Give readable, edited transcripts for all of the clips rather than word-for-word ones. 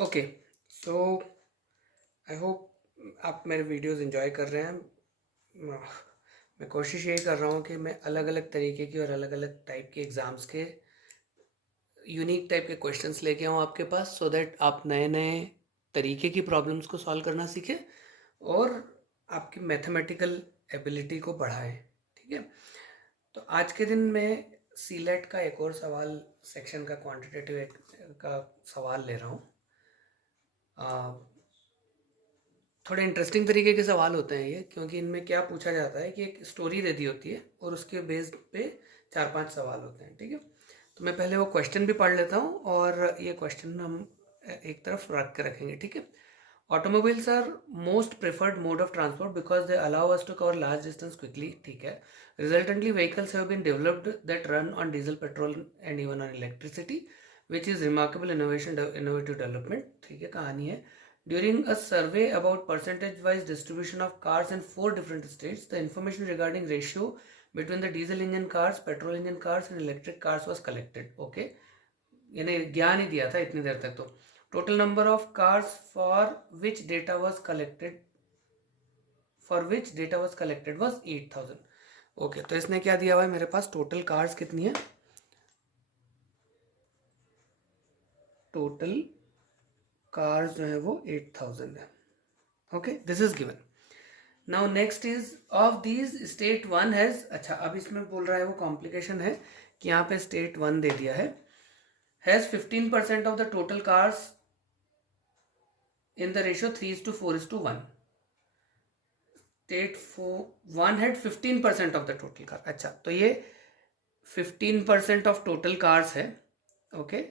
Okay, so I hope आप मेरे videos enjoy कर रहे हैं। मैं कोशिश यही कर रहा हूँ कि मैं अलग अलग तरीके की और अलग अलग टाइप के एग्ज़ाम्स के यूनिक टाइप के क्वेश्चंस लेके आऊँ आपके पास, सो दैट आप नए नए तरीके की प्रॉब्लम्स को सॉल्व करना सीखें और आपकी मैथमेटिकल एबिलिटी को बढ़ाएं। ठीक है, तो आज के दिन मैं सीलेट का एक और सवाल सेक्शन का क्वांटिटेटिव का सवाल ले रहा हूँ। थोड़े इंटरेस्टिंग तरीके के सवाल होते हैं ये, क्योंकि इनमें क्या पूछा जाता है कि एक स्टोरी दे दी होती है और उसके बेस पे 4-5 सवाल होते हैं। ठीक है, तो मैं पहले वो क्वेश्चन भी पढ़ लेता हूँ और ये क्वेश्चन हम एक तरफ रख के रखेंगे। ठीक है, automobiles are most preferred mode of transport because they allow us to cover large distance quickly. ठीक है, resultantly vehicles have been developed that run on diesel, petrol and even on electricity which is remarkable innovative development. ठीक है, कहानी है। During a survey about percentage-wise distribution of cars in 4 different states, the information regarding ratio between the diesel engine cars, petrol engine cars and electric cars was collected. Okay, यानी ज्ञान ही दिया था इतनी देर तक। तो total number of cars for which data was collected was 8,000. Okay, तो इसने क्या दिया हुआ है मेरे पास, टोटल कार्स कितनी है, टोटल कार्स जो है वो 8,000 है। Okay, this is given. Now next is of these state one has, अच्छा अब इसमें बोल रहा है वो कॉम्प्लिकेशन है कि यहाँ पे स्टेट वन दे दिया है, has 15% of the total cars in the ratio 3:4:1। State one had 15% of the total car. अच्छा, तो ये 15% ऑफ टोटल कार्स है। ओके,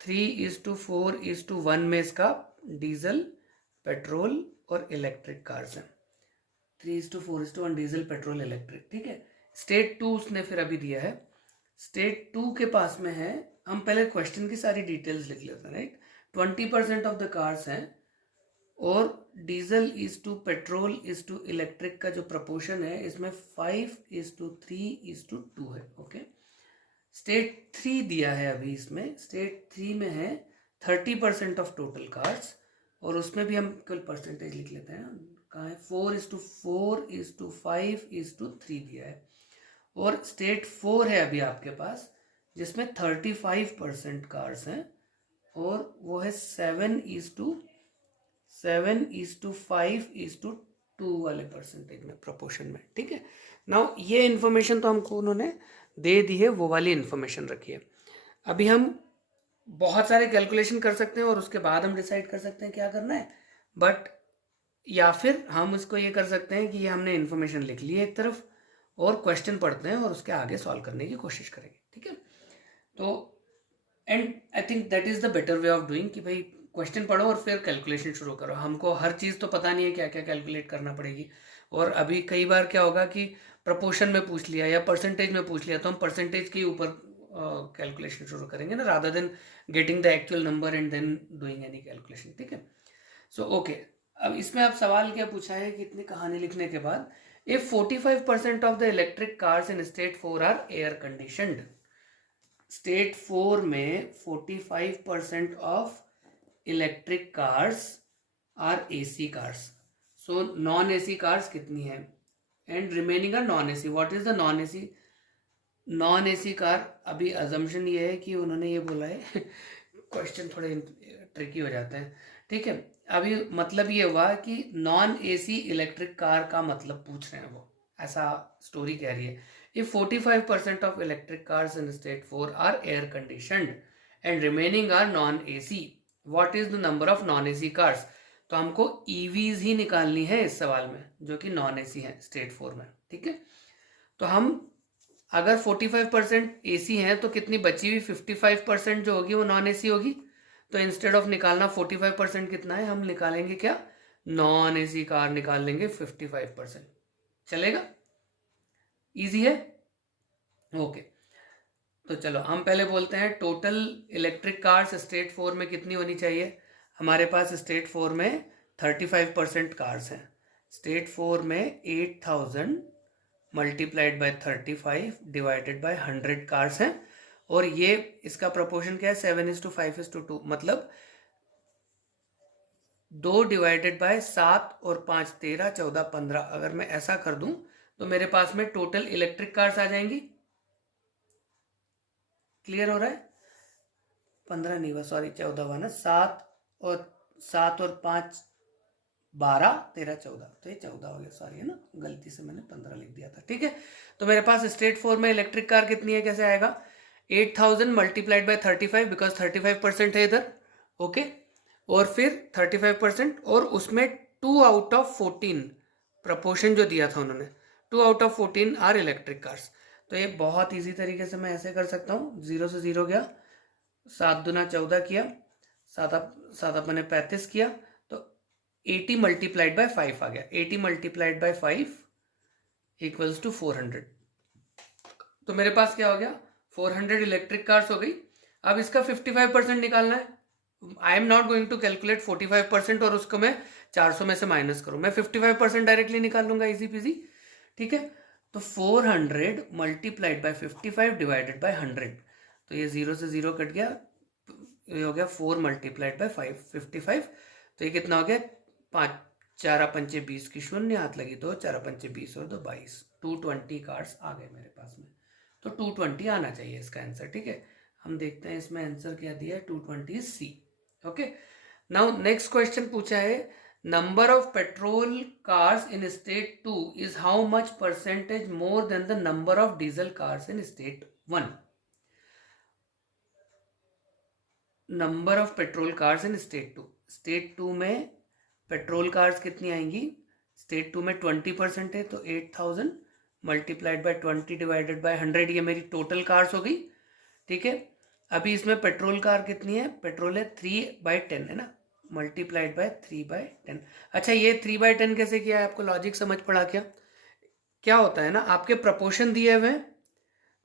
3:4:1 में इसका डीजल, पेट्रोल और इलेक्ट्रिक कार्स हैं। 3:4:1 डीजल, पेट्रोल, इलेक्ट्रिक। ठीक है, स्टेट टू उसने फिर अभी दिया है। स्टेट टू के पास में है, हम पहले क्वेश्चन की सारी डिटेल्स लिख लेते हैं। राइट, 20% ऑफ द कार्स हैं और diesel is to petrol is to electric का जो प्रपोर्शन है इसमें 5:3:2 है। ओके, स्टेट थ्री दिया है अभी इसमें, स्टेट थ्री में है 30% ऑफ टोटल कार्स और उसमें भी हम केवल परसेंटेज लिख लेते हैं। कहाँ है, 4:4:5:3 दिया है। और स्टेट फोर है अभी आपके पास जिसमें 35% कार्स हैं और वो है 7:5:2 वाले परसेंटेज में, प्रोपोर्शन में। ठीक है, नाउ ये इन्फॉर्मेशन तो हमको उन्होंने दे दी है, वो वाली इन्फॉर्मेशन रखी है। अभी हम बहुत सारे कैलकुलेशन कर सकते हैं और उसके बाद हम डिसाइड कर सकते हैं क्या करना है, बट या फिर हम इसको ये कर सकते हैं कि ये हमने इन्फॉर्मेशन लिख ली है एक तरफ और क्वेश्चन पढ़ते हैं और उसके आगे सॉल्व करने की कोशिश करेंगे। ठीक है, तो and I think that is the better way of doing कि भाई क्वेश्चन पढ़ो और फिर कैलकुलेशन शुरू करो। हमको हर चीज़ तो पता नहीं है क्या क्या कैलकुलेट करना पड़ेगी, और अभी कई बार क्या होगा कि प्रपोर्शन में पूछ लिया या परसेंटेज में पूछ लिया तो हम परसेंटेज के ऊपर कैलकुलेशन शुरू करेंगे ना, rather than getting the actual number and then doing any calculation. ठीक है, सो ओके, अब इसमें अब सवाल क्या पूछा है कि इतनी कहानी लिखने के बाद, if 45% of the electric cars in state four are air conditioned. State four में 45% of electric cars are AC cars. So non AC cars कितनी है, and remaining are non AC. What is the non AC, non AC car, अभी assumption ये है कि उन्होंने ये बोला है क्वेश्चन थोड़े ट्रिकी हो जाते हैं। ठीक है, अभी मतलब ये हुआ कि नॉन एसी इलेक्ट्रिक कार का मतलब पूछ रहे हैं वो, ऐसा स्टोरी कह रही है। If 45% of electric cars in state four are air conditioned and remaining are non AC, what is the number of non AC cars. तो हमको ईवीज ही निकालनी है इस सवाल में जो कि नॉन एसी है स्टेट फोर में। ठीक है, तो हम अगर 45% एसी हैं तो कितनी बची हुई 55% जो होगी वो नॉन एसी होगी। तो इंस्टेड ऑफ निकालना 45% कितना है, हम निकालेंगे क्या, नॉन एसी कार निकाल लेंगे 55%। चलेगा, इजी है। ओके, तो चलो हम पहले बोलते हैं total electric cars state four में कितनी होनी चाहिए। हमारे पास स्टेट फोर में 35% कार्स हैं। स्टेट फोर में 8,000 multiplied by 35 divided by 100 cars हैं, और ये इसका प्रोपोर्शन क्या है, 7:5:2, मतलब 2 डिवाइडेड बाय 7 और 5 13 14 15, अगर मैं ऐसा कर दूं तो मेरे पास में टोटल इलेक्ट्रिक कार्स आ जाएंगी। क्लियर हो रहा है? 15 नहीं हुआ, सॉरी 14 हुआ ना, 7 और 5 12 13 14, तो ये 14 हो गया, सॉरी है ना, गलती से मैंने 15 लिख दिया था। ठीक है, तो मेरे पास स्टेट 4 में इलेक्ट्रिक कार कितनी है, कैसे आएगा? 8000 मल्टीप्लाइड बाय 35, बिकॉज 35% है इधर। ओके, और फिर 35%, और उसमें 2 आउट ऑफ 14 प्रपोर्शन जो दिया था उन्होंने, 2 out of 14 are electric cars. तो ये बहुत ईजी तरीके से मैं ऐसे कर सकता हूँ, 0 से 0 गया, 7 दूना 14 किया, 7 अपने 35 किया, तो 80 मल्टीप्लाइड बाय 5 आ गया। 80 मल्टीप्लाइड बाय 5 इक्वल्स टू 400। तो मेरे पास क्या हो गया, 400 इलेक्ट्रिक कार्स हो गई। अब इसका 55% निकालना है। I am not going to calculate 45% और उसको मैं 400 में से माइनस करूं, मैं 55% डायरेक्टली निकाल लूंगा, इजी पीजी। ठीक है, तो 400 मल्टीप्लाइड बाय 55 डिवाइडेड बाय 100, तो ये 0 से 0 कट गया, ये हो गया 4 मल्टीप्लाइड बाय 55, तो ये कितना हो गया, 5 4 पंचे 20 की शून्य, हाथ लगी 2, 4 पंचे 20 और 2 22, 220 कार्ड्स आ गए मेरे पास में। तो 220 आना चाहिए इसका आंसर। ठीक है, हम देखते हैं इसमें आंसर क्या दिया है, 220 is C. Okay, now next question पूछा है, number of petrol cars in state 2 is how much percentage more than the number of diesel cars in state 1। Number of petrol cars in state 2, state 2 में petrol cars कितनी आएंगी, state 2 में 20% है, तो 8000 multiplied bye 20 divided by 100, ये मेरी total cars हो गई। ठीक है, अभी इसमें पेट्रोल कार कितनी है, पेट्रोल है 3/10 है ना, मल्टीप्लाइड बाय 3/10। अच्छा, ये 3/10 कैसे किया है, आपको लॉजिक समझ पड़ा क्या? क्या होता है ना, आपके प्रपोर्शन दिए हुए हैं,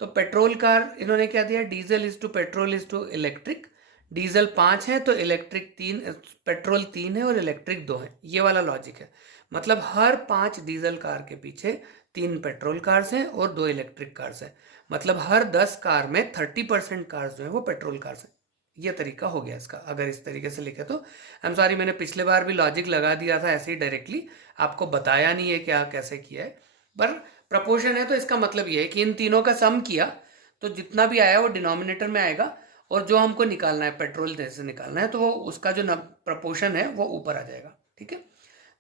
तो पेट्रोल कार इन्होंने क्या दिया, diesel is to petrol is to electric, diesel 5 है तो इलेक्ट्रिक 3, पेट्रोल 3 है और इलेक्ट्रिक 2 है, ये वाला लॉजिक है। मतलब हर 5 डीजल कार के पीछे 3 पेट्रोल कार्स हैं और 2 इलेक्ट्रिक कार्स हैं, मतलब हर 10 कार में 30% कार्स जो है वो पेट्रोल कार्स हैं। ये तरीका हो गया इसका, अगर इस तरीके से लिखे तो। आई एम सॉरी, मैंने पिछले बार भी लॉजिक लगा दिया था ऐसे ही डायरेक्टली, आपको बताया नहीं है क्या कैसे किया है, पर प्रपोर्शन है तो इसका मतलब ये है कि इन तीनों का सम किया तो जितना भी आया वो डिनोमिनेटर में आएगा, और जो हमको निकालना है पेट्रोल से निकालना है तो वो उसका जो प्रपोर्शन है वो ऊपर आ जाएगा। ठीक है,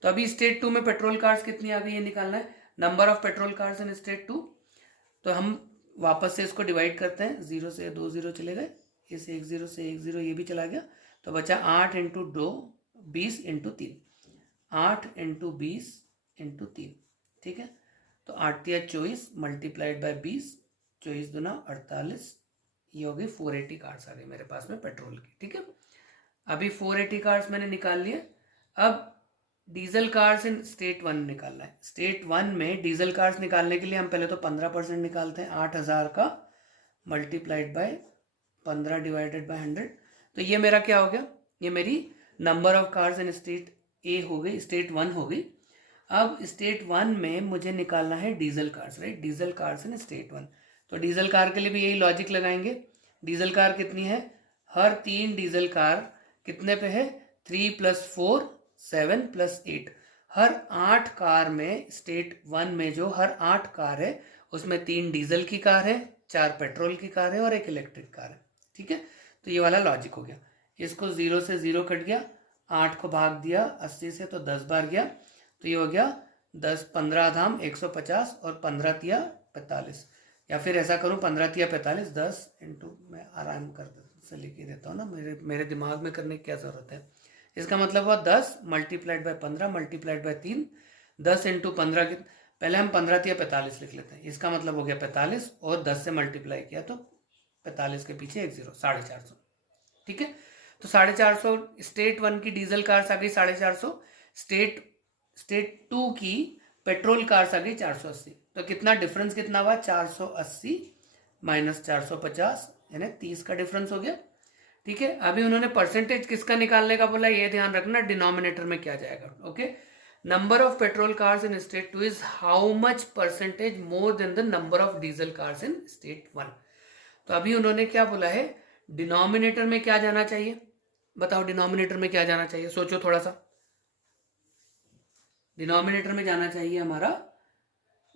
तो अभी स्टेट 2 में पेट्रोल कार्स कितनी आ गई ये निकालना है, number of petrol cars in state 2। तो हम वापस से इसको डिवाइड करते हैं, 0 से 2 0 चले गए, इस 1 0 से 1 0 ये भी चला गया, तो बचा 8 इंटू 2 20 इंटू 3, 8 इंटू 20 इंटू 3। ठीक है, तो 8 या 24 मल्टीप्लाइड बाय 20, 24 दूना 48, ये हो गई 480 कार्स आ गई मेरे पास में पेट्रोल की। ठीक है, अभी 480 कार्स मैंने निकाल लिए। अब डीजल कार्स इन स्टेट 1 निकालना है। स्टेट 1 में डीजल कार्स निकालने के लिए हम पहले तो 15% निकालते हैं, 8000 का मल्टीप्लाइड बाय 15 डिवाइडेड बाय 100, तो ये मेरा क्या हो गया, ये मेरी number of cars in state A हो गई, स्टेट 1 हो गई। अब स्टेट 1 में मुझे निकालना है diesel cars, right, diesel cars in state 1। तो डीजल कार के लिए भी यही लॉजिक लगाएंगे, डीजल कार कितनी है, हर 3 डीजल कार कितने पे है, 3 + 4 7 + 8, हर 8 कार में स्टेट 1 में जो हर 8 कार है उसमें 3 डीजल की कार है, 4 पेट्रोल की कार है और 1 इलेक्ट्रिक कार है। ठीक है, तो ये वाला लॉजिक हो गया। इसको 0 से 0 कट गया, 8 को भाग दिया 80 से तो 10 बार गया, तो ये हो गया 10 15 धाम 150 और 15 तिया 45, या फिर ऐसा करूं 15 तिया 45, 10 इंटू, मैं आराम कर से लिख ही देता हूँ ना, मेरे दिमाग में करने की क्या ज़रूरत है। इसका मतलब हुआ 10 multiplied by 15 multiplied by 3, 10 into 15 पहले हम 15 तिया 45 लिख लेते हैं, इसका मतलब हो गया 45, और 10 से मल्टीप्लाई किया तो 45 के पीछे 1 0, 450। ठीक है, तो 450 स्टेट 1 की डीजल कार्स आ गई 450, स्टेट 2 की पेट्रोल कार्स आ गई 480। तो कितना डिफरेंस कितना हुआ, 480 माइनस 450, यानी 30 का डिफरेंस हो गया। ठीक है, अभी उन्होंने परसेंटेज किसका निकालने का बोला, ये ध्यान रखना डिनोमिनेटर में क्या जाएगा। Okay, number of petrol cars in state 2 is how much percentage more than the number of diesel cars in state 1। तो अभी उन्होंने क्या बोला है, डिनोमिनेटर में क्या जाना चाहिए, बताओ डिनोमिनेटर में क्या जाना चाहिए, सोचो थोड़ा सा। डिनोमिनेटर में जाना चाहिए हमारा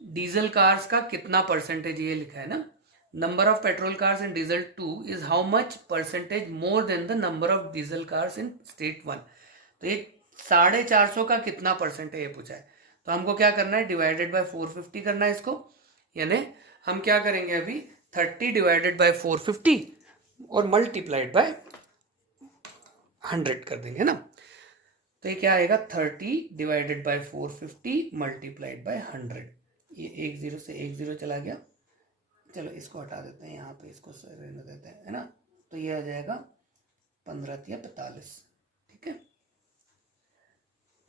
डीजल कार्स का कितना परसेंटेज, ये लिखा है ना, number of petrol cars in diesel 2 is how much percentage more than the number of diesel cars in state 1। तो ये 450 का कितना परसेंट है ये पूछा है। तो हमको क्या करना है, डिवाइडेड बाय 450 करना है इसको, यानी हम क्या करेंगे अभी 30 डिवाइडेड बाय 450 और मल्टीप्लाइड बाय 100 कर देंगे ना। तो ये क्या आएगा 30 डिवाइडेड बाय 450 मल्टीप्लाइड बाय 100। ये एक जीरो से एक जीरो चला गया, चलो इसको हटा देते हैं, यहाँ पे इसको रहने देते हैं, है ना। तो ये आ जाएगा 15 या 45, ठीक है।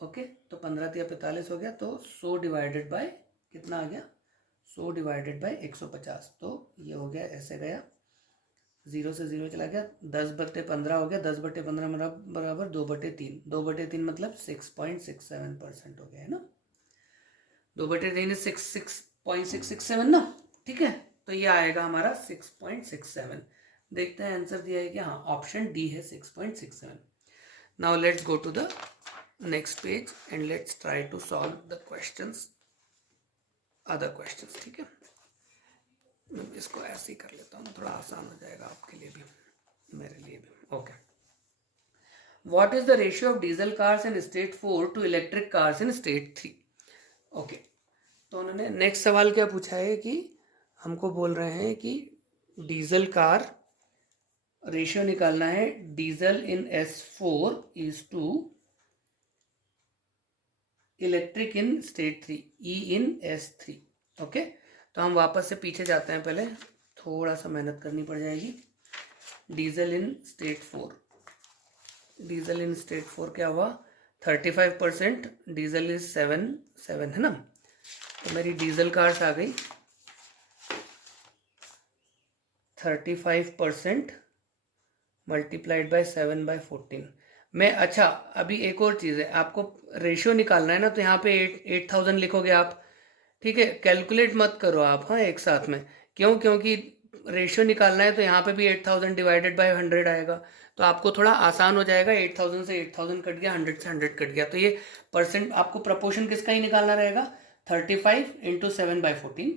ओके, तो 15 या 45 हो गया। तो 100 डिवाइडेड बाय कितना आ गया, 100 डिवाइडेड बाय 150। तो ये हो गया, ऐसे गया, जीरो से जीरो चला गया, 10/15 हो गया, 10/15 बराबर 2/3, 2/3 मतलब 6.67% हो गया, है ना। 2/3 6.667 ना, ठीक है। तो ये आएगा हमारा 6.67। देखते हैं आंसर दिया है कि हाँ, ऑप्शन डी है 6.67। Now let's go to the next page and let's try to solve the questions, other questions, ठीक है। मैं इसको ऐसे ही कर लेता हूँ, थोड़ा आसान हो जाएगा आपके लिए भी, मेरे लिए भी। Okay, what is the ratio of diesel cars in state 4 to electric cars in state 3। Okay, तो उन्होंने नेक्स्ट सवाल क्या पूछा है कि हमको बोल रहे हैं कि डीजल कार रेशियो निकालना है, diesel in S4 is to electric in state 3, E in S3। Okay, तो हम वापस से पीछे जाते हैं, पहले थोड़ा सा मेहनत करनी पड़ जाएगी। डीजल इन स्टेट 4, डीजल इन स्टेट 4 क्या हुआ 35%, डीजल इज 7 है ना। तो मेरी डीजल कार्स आ गई 35% मल्टीप्लाइड बाय 7/14 में। अच्छा, अभी एक और चीज़ है, आपको रेशियो निकालना है ना, तो यहाँ पे 8000 लिखोगे आप, ठीक है। कैलकुलेट मत करो आप, हाँ, एक साथ में। क्यों, क्योंकि रेशियो निकालना है तो यहाँ पे भी 8000 डिवाइडेड बाय 100 आएगा, तो आपको थोड़ा आसान हो जाएगा। 8000 से 8000 कट गया, 100 से 100 कट गया, तो ये परसेंट आपको प्रपोर्शन किसका ही निकालना रहेगा, 35 × 7/14।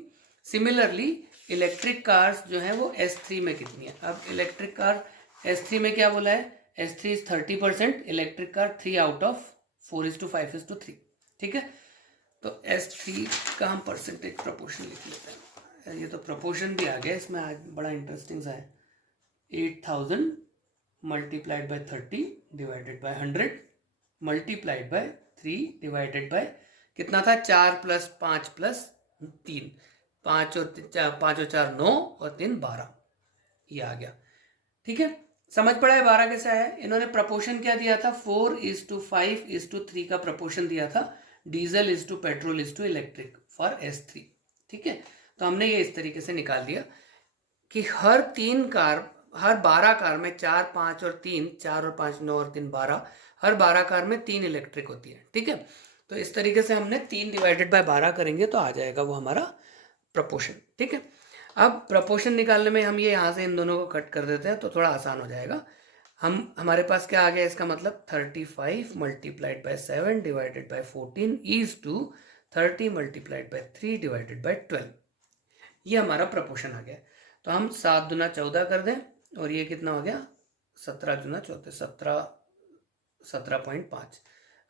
सिमिलरली इलेक्ट्रिक कार्स जो है वो S3 में कितनी है। अब इलेक्ट्रिक कार S3 में क्या बोला है, S3 is 30%, electric car 3 out of 4:5:3, ठीक है। तो S3 का हम परसेंटेज प्रपोर्शन लिख लेते हैं। ये तो प्रपोर्शन भी आ गया इसमें, आज बड़ा इंटरेस्टिंग सा है। 8000 multiplied bye 30 divided by 100 multiplied by 3 divided bye कितना था, 4 + 5 + 3, 5 और 4 9 और 3 12, ये आ गया, ठीक है। समझ पड़ा है 12 कैसे आया। इन्होंने प्रपोर्शन क्या दिया था, 4:5:3 का प्रपोर्शन दिया था, diesel is to petrol is to electric for S3, ठीक है। तो हमने ये इस तरीके से निकाल दिया कि हर 12 कार में 4 5 और 3, 4 और 5 9 और 3 12, हर 12 कार में 3 इलेक्ट्रिक होती है, ठीक है। तो इस तरीके से हमने 3 डिवाइडेड बाय 12 करेंगे तो आ जाएगा वो हमारा प्रपोर्शन, ठीक है। अब प्रपोर्शन निकालने में हम ये यहाँ से इन दोनों को कट कर देते हैं तो थोड़ा आसान हो जाएगा। हमारे पास क्या आ गया, इसका मतलब 35 multiplied by 7 divided by 14 is to 30 multiplied by 3 divided by 12, ये हमारा प्रपोर्शन आ गया। तो हम 7 दूना 14 कर दें और ये कितना हो गया 17 दूना 14, 17.5।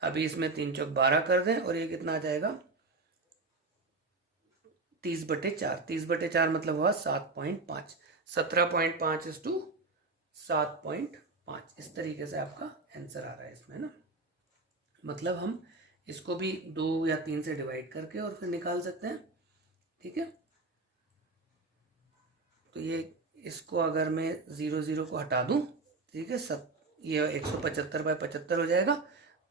अभी इसमें 3 चौक 12 कर दें और ये कितना आ जाएगा 30/4, 30/4 मतलब हुआ 7.5, 17.5 इज टू 7.5। इस तरीके से आपका आंसर आ रहा है इसमें ना। मतलब हम इसको भी 2 या 3 से डिवाइड करके और फिर निकाल सकते हैं, ठीक है। तो ये इसको अगर मैं 0 0 को हटा दूं, ठीक है, ये 175/75 हो जाएगा।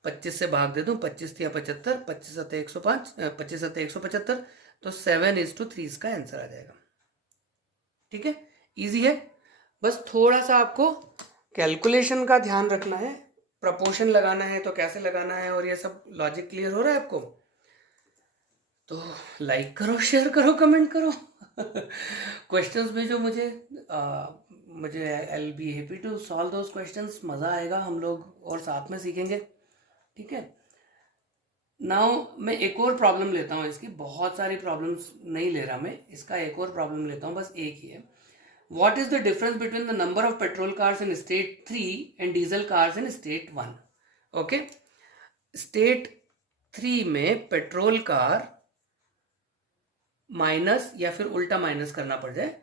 25 से भाग दे दूं, 25 या 75, 25 × 105, 25 × 175, तो 7:3 इसका आंसर आ जाएगा, ठीक है। इजी है, बस थोड़ा सा आपको कैलकुलेशन का ध्यान रखना है, प्रपोर्शन लगाना है तो कैसे लगाना है, और ये सब लॉजिक क्लियर हो रहा है आपको। तो लाइक करो, शेयर करो, कमेंट करो, क्वेश्चंस भेजो मुझे, I will be happy to solve those questions. मज़ा आएगा, हम लोग और साथ में सीखेंगे, ठीक है। नाउ मैं एक और प्रॉब्लम लेता हूँ इसकी, बहुत सारी प्रॉब्लम्स नहीं ले रहा मैं, इसका एक और प्रॉब्लम लेता हूँ, बस एक ही है. What is the difference between the number of petrol cars in state 3 and diesel cars in state 1? Okay. State 3 में पेट्रोल कार माइनस या फिर उल्टा माइनस करना पड़ जाए,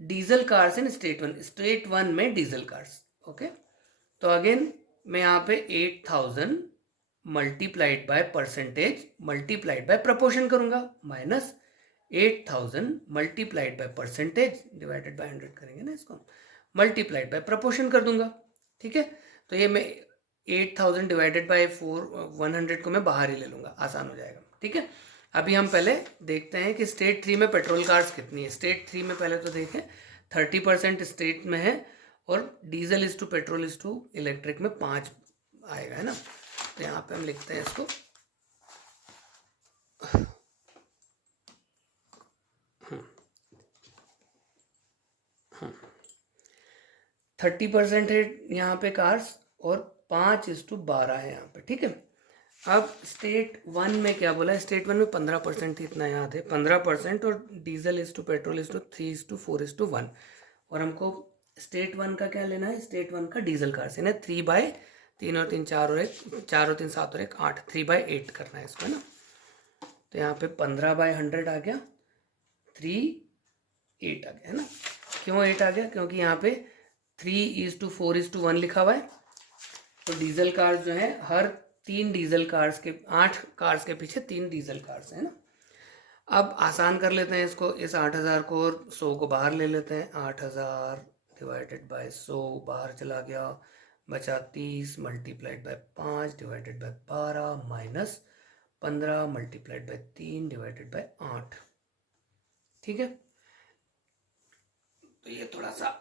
डीजल कार्स इन स्टेट 1 में डीजल कार्स. ओके, तो अगेन मैं यहाँ पे 8000 multiplied by percentage multiplied by proportion करूंगा, minus 8000 multiplied by percentage divided by 100 करेंगे ना इसको, मल्टीप्लाइड बाय प्रपोर्शन कर दूंगा. ठीक है, तो ये मैं 8000 डिवाइडेड बाय 100 को मैं बाहर ही ले लूंगा, आसान हो जाएगा. ठीक है, अभी हम पहले देखते हैं कि स्टेट 3 में पेट्रोल कार्स कितनी है. स्टेट 3 में पहले तो देखें 30% स्टेट में है और diesel is to petrol is to electric में 5 आएगा, है ना. तो यहाँ पे हम लिखते हैं इसको 30% है यहाँ पे कार्स और 5:12 है यहाँ पे. ठीक है, अब स्टेट 1 में क्या बोला है, स्टेट 1 में 15% ही, इतना याद है, 15%, और diesel is to petrol is to 3:4:1. और हमको स्टेट 1 का क्या लेना है, स्टेट 1 का डीजल कार्स है ना, 3/3 और 3 4 और 1 4 और 3 7 और 1 8, 3/8 करना है इसको, है ना. तो यहाँ पे 15/100 आ गया, 3/8 आ गया, है ना. क्यों 8 आ गया, क्योंकि यहाँ पे 3:4:1 लिखा हुआ है. तो डीजल कार्स जो है, हर 3 डीजल कार्स के 8 कार्स के पीछे 3 डीजल कार्स है ना. अब आसान कर लेते हैं इसको, इस 8000 को और 100 को बाहर ले लेते हैं. 8000 डिवाइडेड बाय 100 बाहर चला गया, बचा 30 multiplied bye 5 divided by 12 minus 15 multiplied by 3 divided bye 8. ठीक है, तो ये थोड़ा सा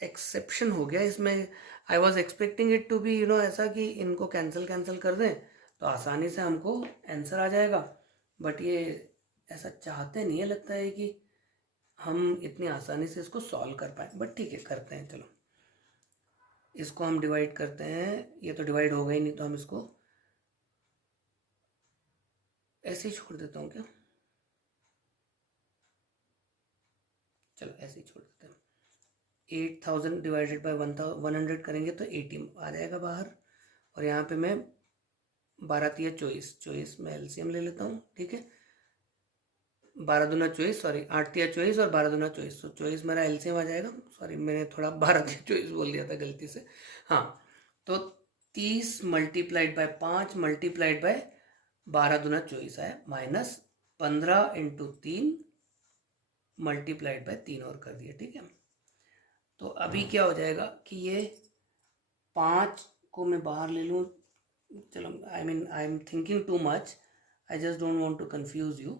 एक्सेप्शन हो गया इसमें. I was expecting it to be ऐसा कि इनको कैंसिल कैंसिल कर दें तो आसानी से हमको आंसर आ जाएगा, बट ये ऐसा चाहते नहीं है, लगता है कि हम इतनी आसानी से इसको सॉल्व कर पाए. बट ठीक है, करते हैं. चलो इसको हम डिवाइड करते हैं, ये तो डिवाइड हो गई नहीं, तो हम इसको ऐसे ही छोड़ देता हूँ क्या, चलो ऐसे ही छोड़ देते हैं. 8000 डिवाइडेड बाय 100 करेंगे तो 80 आ जाएगा बाहर. और यहाँ पे मैं 12×3 24 में एलसीएम ले लेता हूँ. ठीक है, 12×2 24, सॉरी 8×3 24 और 12×2 24, तो 24 मेरा एलसीएम आ जाएगा. सॉरी मैंने थोड़ा 12×3 24 बोल दिया था गलती से. हाँ, तो 30 मल्टीप्लाइड बाय 5 मल्टीप्लाइड बाय 12×2 24 आया, माइनस 15×3 मल्टीप्लाइड बाय 3 और कर दिया. ठीक है, तो अभी क्या हो जाएगा कि ये 5 को मैं बाहर ले लूँ. चलो I am thinking too much, I just don't want to confuse you.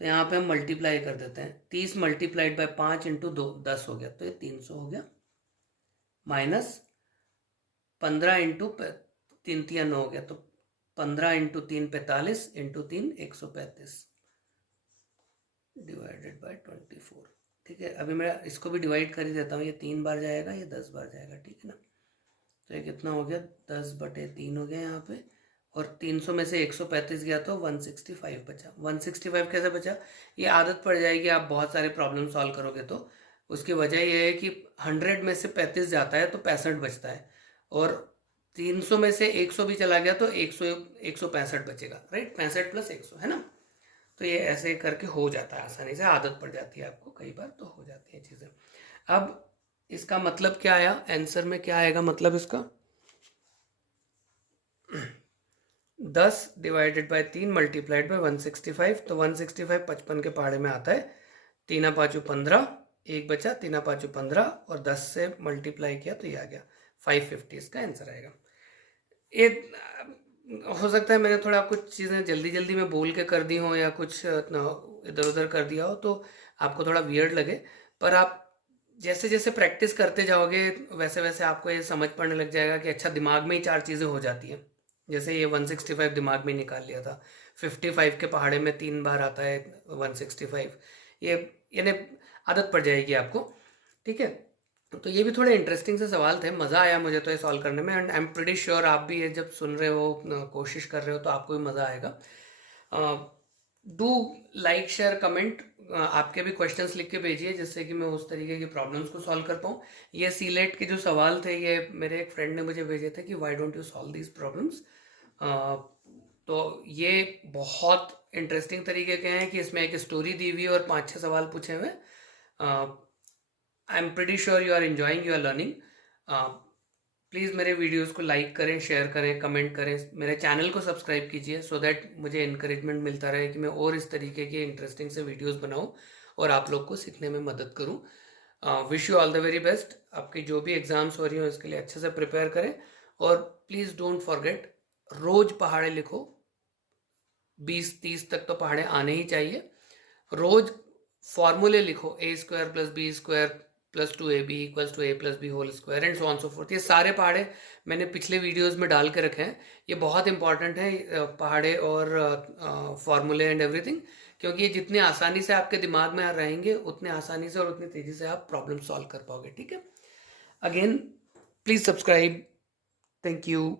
तो यहाँ पे हम मल्टीप्लाई कर देते हैं. 30 मल्टीप्लाइड बाय 5 इंटू 2 10 हो गया, तो ये 300 हो गया, माइनस 15 इंटू 3×3 9 हो गया, तो 15×3 45 इंटू 3 135 डिवाइडेड बाय 24. ठीक है, अभी मैं इसको भी डिवाइड कर ही देता हूँ, ये 3 बार जाएगा, ये 10 बार जाएगा. ठीक है ना, तो ये कितना हो गया, 10/3 हो गया यहाँ पे. और 300 में से 135 गया तो 165 बचा. 165 कैसे बचा, ये आदत पड़ जाएगी, आप बहुत सारे प्रॉब्लम सॉल्व करोगे तो. उसकी वजह ये है कि 100 में से 35 जाता है तो 65 बचता है, और 300 में से 100 भी चला गया तो 165 बचेगा, राइट. 65 + 100, है ना. तो ये ऐसे करके हो जाता है आसानी से, आदत पड़ जाती है आपको, कई बार तो हो जाती है चीज़ें. अब इसका मतलब क्या आया, आंसर में क्या आएगा मतलब इसका, 10 डिवाइडेड बाय 3 मल्टीप्लाइड बाय 165. तो 165 55 के पहाड़े में आता है. 3×5 15, एक बचा, 3×5 15 और 10 से मल्टीप्लाई किया तो ये आ गया 550. इसका आंसर आएगा. ये हो सकता है मैंने थोड़ा कुछ चीज़ें जल्दी जल्दी में बोल के कर दी हो या कुछ इधर उधर कर दिया हो, तो आपको थोड़ा वियर्ड लगे, पर आप जैसे जैसे प्रैक्टिस करते जाओगे वैसे वैसे आपको ये समझ पड़ने लग जाएगा कि अच्छा, दिमाग में ही 4 चीज़ें हो जाती हैं. जैसे ये 165 दिमाग में निकाल लिया था, 55 के पहाड़े में 3 बार आता है 165, ये यानी आदत पड़ जाएगी आपको. ठीक है, तो ये भी थोड़े इंटरेस्टिंग से सवाल थे, मज़ा आया मुझे तो ये सॉल्व करने में, and I am pretty sure आप भी ये जब सुन रहे हो, कोशिश कर रहे हो, तो आपको भी मज़ा आएगा। डू लाइक, शेयर, कमेंट, आपके भी क्वेश्चंस लिख के भेजिए जिससे कि मैं उस तरीके की प्रॉब्लम्स को सॉल्व कर पाऊँ। ये सीलेट के जो सवाल थे, ये मेरे एक फ्रेंड ने मुझे भेजे थे कि why don't you solve these problems. तो ये बहुत इंटरेस्टिंग तरीके के हैं कि इसमें एक स्टोरी दी हुई है और 5-6 सवाल पूछे हुए। I am pretty sure you are enjoying, you are learning. Please मेरे वीडियोस को लाइक करें, शेयर करें, कमेंट करें, मेरे चैनल को सब्सक्राइब कीजिए सो दैट मुझे इनकरेजमेंट मिलता रहे कि मैं और इस तरीके के इंटरेस्टिंग से वीडियोस बनाऊं और आप लोग को सीखने में मदद करूं। Wish you all the very best. आपकी जो भी एग्ज़ाम्स हो रही हो इसके लिए अच्छे से प्रिपेयर करें, और प्लीज़ डोंट फॉरगेट, रोज़ पहाड़े लिखो, 20-30 तक तो पहाड़े आने ही चाहिए। रोज़ फॉर्मूले लिखो, a² + b² + 2ab = a + b whole square and so on so forth. ये सारे पहाड़े मैंने पिछले वीडियोस में डाल के रखे हैं, ये बहुत इंपॉर्टेंट है, पहाड़े और फॉर्मूले एंड एवरीथिंग, क्योंकि ये जितने आसानी से आपके दिमाग में रहेंगे उतने आसानी से और उतनी तेज़ी से आप प्रॉब्लम सॉल्व कर पाओगे। ठीक है, again please subscribe, thank you.